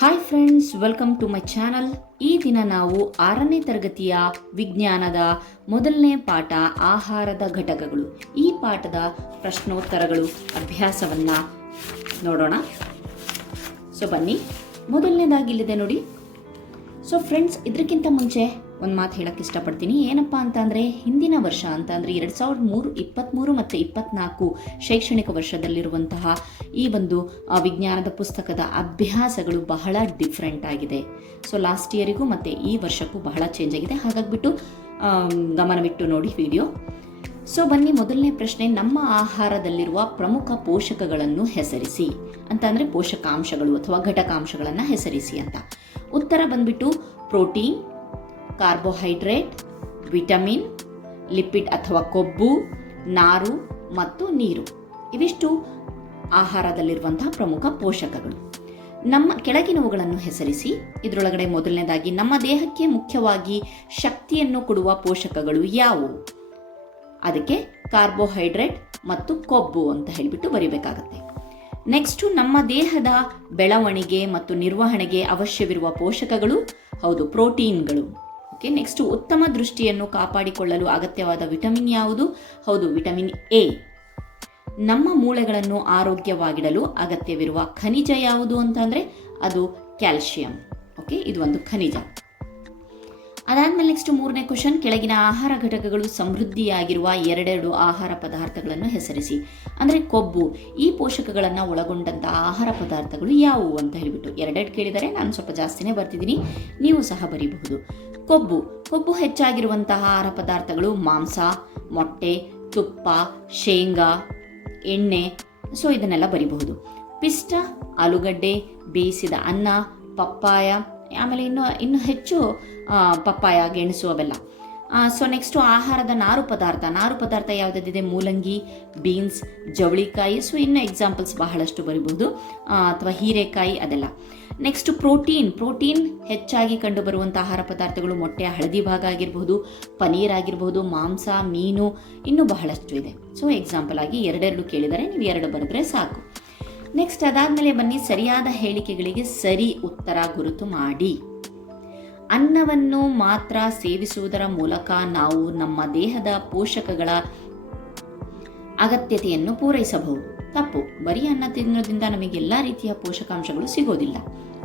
Hi friends welcome to my channel ಈ ದಿನ ನಾವು ಆರನೇ ತರಗತಿಯ ವಿಜ್ಞಾನದ ಮೊದಲನೇ ಪಾಠ ಆಹಾರದ ಘಟಕಗಳು. ಈ ಪಾಠದ ಪ್ರಶ್ನೋತ್ತರಗಳು, ಅಭ್ಯಾಸವನ್ನ ನೋಡೋಣ. ಸೊ ಬನ್ನಿ. ಮೊದಲನೇದಾಗಿ ಇಲ್ಲಿದೆ ನೋಡಿ. ಸೊ ಫ್ರೆಂಡ್ಸ್ ಇದಕ್ಕಿಂತ ಮುಂಚೆ ಒಂದು ಮಾತು ಹೇಳಕ್ಕೆ ಇಷ್ಟಪಡ್ತೀನಿ. ಏನಪ್ಪ ಅಂತಂದರೆ, ಹಿಂದಿನ ವರ್ಷ ಅಂತ ಅಂದರೆ ಎರಡು ಸಾವಿರದ ಮೂರು ಇಪ್ಪತ್ತ್ಮೂರು ಮತ್ತು ಇಪ್ಪತ್ನಾಲ್ಕು ಶೈಕ್ಷಣಿಕ ವರ್ಷದಲ್ಲಿರುವಂತಹ ಈ ಒಂದು ವಿಜ್ಞಾನದ ಪುಸ್ತಕದ ಅಭ್ಯಾಸಗಳು ಬಹಳ ಡಿಫ್ರೆಂಟ್ ಆಗಿದೆ. ಸೊ ಲಾಸ್ಟ್ ಇಯರಿಗೂ ಮತ್ತು ಈ ವರ್ಷಕ್ಕೂ ಬಹಳ ಚೇಂಜ್ ಆಗಿದೆ. ಹಾಗಾಗಿಬಿಟ್ಟು ಗಮನವಿಟ್ಟು ನೋಡಿ ವಿಡಿಯೋ ಸೊ ಬನ್ನಿ ಮೊದಲನೇ ಪ್ರಶ್ನೆ, ನಮ್ಮ ಆಹಾರದಲ್ಲಿರುವ ಪ್ರಮುಖ ಪೋಷಕಗಳನ್ನು ಹೆಸರಿಸಿ. ಅಂತ ಅಂದರೆ ಪೋಷಕಾಂಶಗಳು ಅಥವಾ ಘಟಕಾಂಶಗಳನ್ನು ಹೆಸರಿಸಿ ಅಂತ. ಉತ್ತರ ಬಂದ್ಬಿಟ್ಟು, ಪ್ರೋಟೀನ್ ಕಾರ್ಬೋಹೈಡ್ರೇಟ್, ವಿಟಮಿನ್, ಲಿಪಿಡ್ ಅಥವಾ ಕೊಬ್ಬು, ನಾರು ಮತ್ತು ನೀರು. ಇವಿಷ್ಟು ಆಹಾರದಲ್ಲಿರುವಂತಹ ಪ್ರಮುಖ ಪೋಷಕಗಳು. ನಮ್ಮ ಕೆಳಗಿನವುಗಳನ್ನು ಹೆಸರಿಸಿ, ಇದರೊಳಗಡೆ ಮೊದಲನೇದಾಗಿ ನಮ್ಮ ದೇಹಕ್ಕೆ ಮುಖ್ಯವಾಗಿ ಶಕ್ತಿಯನ್ನು ಕೊಡುವ ಪೋಷಕಗಳು ಯಾವುವು? ಅದಕ್ಕೆ ಕಾರ್ಬೋಹೈಡ್ರೇಟ್ ಮತ್ತು ಕೊಬ್ಬು ಅಂತ ಹೇಳಿಬಿಟ್ಟು ಬರಿಬೇಕಾಗತ್ತೆ. ನೆಕ್ಸ್ಟು ನಮ್ಮ ದೇಹದ ಬೆಳವಣಿಗೆ ಮತ್ತು ನಿರ್ವಹಣೆಗೆ ಅವಶ್ಯವಿರುವ ಪೋಷಕಗಳು? ಹೌದು, ಪ್ರೋಟೀನ್ಗಳು. ಓಕೆ ನೆಕ್ಸ್ಟ್ ಉತ್ತಮ ದೃಷ್ಟಿಯನ್ನು ಕಾಪಾಡಿಕೊಳ್ಳಲು ಅಗತ್ಯವಾದ ವಿಟಮಿನ್ ಯಾವುದು? ಹೌದು ವಿಟಮಿನ್ ಎ ನಮ್ಮ ಮೂಳೆಗಳನ್ನು ಆರೋಗ್ಯವಾಗಿಡಲು ಅಗತ್ಯವಿರುವ ಖನಿಜ ಯಾವುದು ಅಂತಂದ್ರೆ ಅದು ಕ್ಯಾಲ್ಶಿಯಂ ಓಕೆ ಇದು ಒಂದು ಖನಿಜ. ಅದಾದ್ಮೇಲೆ ನೆಕ್ಸ್ಟ್ ಮೂರನೇ ಕ್ವಶನ್ ಕೆಳಗಿನ ಆಹಾರ ಘಟಕಗಳು ಸಮೃದ್ಧಿಯಾಗಿರುವ ಎರಡೆರಡು ಆಹಾರ ಪದಾರ್ಥಗಳನ್ನು ಹೆಸರಿಸಿ. ಅಂದರೆ ಕೊಬ್ಬು, ಈ ಪೋಷಕಗಳನ್ನು ಒಳಗೊಂಡಂತಹ ಆಹಾರ ಪದಾರ್ಥಗಳು ಯಾವುವು ಅಂತ ಹೇಳಿಬಿಟ್ಟು ಎರಡೆರಡು ಕೇಳಿದರೆ ನಾನು ಸ್ವಲ್ಪ ಜಾಸ್ತಿನೇ ಬರ್ತಿದ್ದೀನಿ, ನೀವು ಸಹ ಬರೀಬಹುದು. ಕೊಬ್ಬು ಕೊಬ್ಬು ಹೆಚ್ಚಾಗಿರುವಂತಹ ಆಹಾರ ಪದಾರ್ಥಗಳು ಮಾಂಸ, ಮೊಟ್ಟೆ, ತುಪ್ಪ, ಶೇಂಗಾ, ಎಣ್ಣೆ ಸೊ ಇದನ್ನೆಲ್ಲ ಬರಿಬಹುದು. ಪಿಷ್ಟ ಆಲೂಗಡ್ಡೆ, ಬೇಯಿಸಿದ ಅನ್ನ, ಪಪ್ಪಾಯ ಆಮೇಲೆ ಇನ್ನು ಇನ್ನು ಹೆಚ್ಚು ಪಪ್ಪಾಯ, ಗೆಣಸು ಅವೆಲ್ಲ. ಸೊ ನೆಕ್ಸ್ಟು ಆಹಾರದ ನಾರು ಪದಾರ್ಥ. ನಾರು ಪದಾರ್ಥ ಯಾವುದಿದೆ ಮೂಲಂಗಿ ಬೀನ್ಸ್ ಜವಳಿಕಾಯಿ. ಸೊ ಇನ್ನು ಎಕ್ಸಾಂಪಲ್ಸ್ ಬಹಳಷ್ಟು ಬರಿಬಹುದು ಅಥವಾ ಹೀರೆಕಾಯಿ ಅದೆಲ್ಲ. ನೆಕ್ಸ್ಟ್ ಪ್ರೋಟೀನ್ ಪ್ರೋಟೀನ್ ಹೆಚ್ಚಾಗಿ ಕಂಡುಬರುವಂಥ ಆಹಾರ ಪದಾರ್ಥಗಳು ಮೊಟ್ಟೆ, ಹಳದಿ ಭಾಗ ಆಗಿರಬಹುದು ಪನೀರ್ ಆಗಿರಬಹುದು ಮಾಂಸ, ಮೀನು, ಇನ್ನೂ ಬಹಳಷ್ಟು ಇದೆ. ಸೊ ಎಕ್ಸಾಂಪಲ್ ಆಗಿ ಎರಡೆರಡು ಕೇಳಿದರೆ ನೀವು ಎರಡು ಬರೆದ್ರೆ ಸಾಕು. ನೆಕ್ಸ್ಟ್ ಅದಾದಮೇಲೆ ಬನ್ನಿ, ಸರಿಯಾದ ಹೇಳಿಕೆಗಳಿಗೆ ಸರಿ ಉತ್ತರ ಗುರುತು ಮಾಡಿ. ಅನ್ನವನ್ನು ಮಾತ್ರ ಸೇವಿಸುವುದರ ಮೂಲಕ ನಾವು ನಮ್ಮ ದೇಹದ ಪೋಷಕಗಳ ಅಗತ್ಯತೆಯನ್ನು ಪೂರೈಸಬಹುದು. ತಪ್ಪು. ಬರೀ ಅನ್ನ ತಿನ್ನೋದ್ರಿಂದ ನಮಗೆಲ್ಲ ರೀತಿಯ ಪೋಷಕಾಂಶಗಳು ಸಿಗೋದಿಲ್ಲ,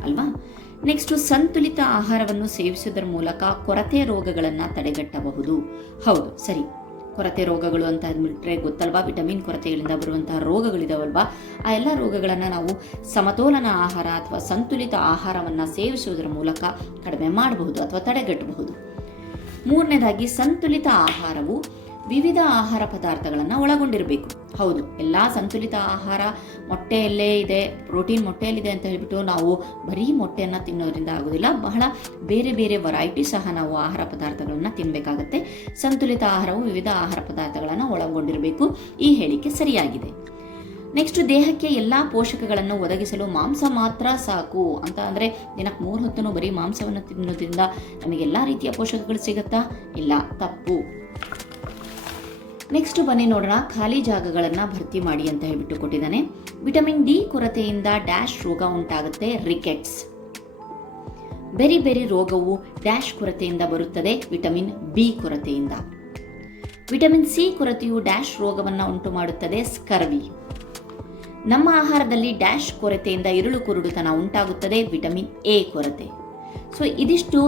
ಅಲ್ವಾ? ನೆಕ್ಸ್ಟ್ ಸಂತುಲಿತ ಆಹಾರವನ್ನು ಸೇವಿಸುವುದರ ಮೂಲಕ ಕೊರತೆ ರೋಗಗಳನ್ನು ತಡೆಗಟ್ಟಬಹುದು. ಹೌದು, ಸರಿ. ಕೊರತೆ ರೋಗಗಳು ಅಂತ ಅಂದ್ಬಿಟ್ರೆ ಗೊತ್ತಲ್ವಾ? ವಿಟಮಿನ್ ಕೊರತೆಗಳಿಂದ ಬರುವಂತಹ ರೋಗಗಳಿದಾವಲ್ವಾ? ಆ ಎಲ್ಲ ರೋಗಗಳನ್ನು ನಾವು ಸಮತೋಲನ ಆಹಾರ ಅಥವಾ ಸಂತುಲಿತ ಆಹಾರವನ್ನು ಸೇವಿಸುವುದರ ಮೂಲಕ ಕಡಿಮೆ ಮಾಡಬಹುದು ಅಥವಾ ತಡೆಗಟ್ಟಬಹುದು. ಮೂರನೇದಾಗಿ ಸಂತುಲಿತ ಆಹಾರವು ವಿವಿಧ ಆಹಾರ ಪದಾರ್ಥಗಳನ್ನು ಒಳಗೊಂಡಿರಬೇಕು. ಹೌದು, ಎಲ್ಲ ಸಂತುಲಿತ ಆಹಾರ ಮೊಟ್ಟೆಯಲ್ಲೇ ಇದೆ, ಪ್ರೋಟೀನ್ ಮೊಟ್ಟೆಯಲ್ಲಿದೆ ಅಂತ ಹೇಳ್ಬಿಟ್ಟು ನಾವು ಬರೀ ಮೊಟ್ಟೆಯನ್ನು ತಿನ್ನೋದ್ರಿಂದ ಆಗೋದಿಲ್ಲ, ಬಹಳ ಬೇರೆ ಬೇರೆ ವೆರೈಟಿ ಸಹ ನಾವು ಆಹಾರ ಪದಾರ್ಥಗಳನ್ನು ತಿನ್ನಬೇಕಾಗತ್ತೆ ಸಂತುಲಿತ ಆಹಾರವು ವಿವಿಧ ಆಹಾರ ಪದಾರ್ಥಗಳನ್ನು ಒಳಗೊಂಡಿರಬೇಕು. ಈ ಹೇಳಿಕೆ ಸರಿಯಾಗಿದೆ. ನೆಕ್ಸ್ಟ್ ದೇಹಕ್ಕೆ ಎಲ್ಲ ಪೋಷಕಗಳನ್ನು ಒದಗಿಸಲು ಮಾಂಸ ಮಾತ್ರ ಸಾಕು ಅಂತ ಅಂದರೆ ದಿನಕ್ಕೆ ಮೂರು ಹೊತ್ತೂ ಬರೀ ಮಾಂಸವನ್ನು ತಿನ್ನೋದ್ರಿಂದ ನಮಗೆಲ್ಲ ರೀತಿಯ ಪೋಷಕಗಳು ಸಿಗುತ್ತಾ? ಇಲ್ಲ, ತಪ್ಪು. ನೆಕ್ಸ್ಟ್ ಬನ್ನಿ ನೋಡೋಣ. ಖಾಲಿ ಜಾಗಗಳನ್ನು ಭರ್ತಿ ಮಾಡಿ ಅಂತ ಹೇಳಿಬಿಟ್ಟು ಕೊಟ್ಟಿದ್ದಾನೆ ವಿಟಮಿನ್ ಡಿ ಕೊರತೆಯಿಂದ ಡ್ಯಾಶ್ ರೋಗ ಉಂಟಾಗುತ್ತೆ. ರಿಕೆಟ್ಸ್ ಬೆರಿ ಬೆರಿ ರೋಗವು ಡ್ಯಾಶ್ ಕೊರತೆಯಿಂದ ಬರುತ್ತದೆ. ವಿಟಮಿನ್ ಬಿ ಕೊರತೆಯಿಂದ. ವಿಟಮಿನ್ ಸಿ ಕೊರತೆಯು ಡ್ಯಾಶ್ ರೋಗವನ್ನು ಉಂಟು ಮಾಡುತ್ತದೆ ಸ್ಕರ್ವಿ ನಮ್ಮ ಆಹಾರದಲ್ಲಿ ಡ್ಯಾಶ್ ಕೊರತೆಯಿಂದ ಇರುಳು ಕುರುಡುತನ ಉಂಟಾಗುತ್ತದೆ. ವಿಟಮಿನ್ ಎ ಕೊರತೆ. ಸೊ ಇದಿಷ್ಟು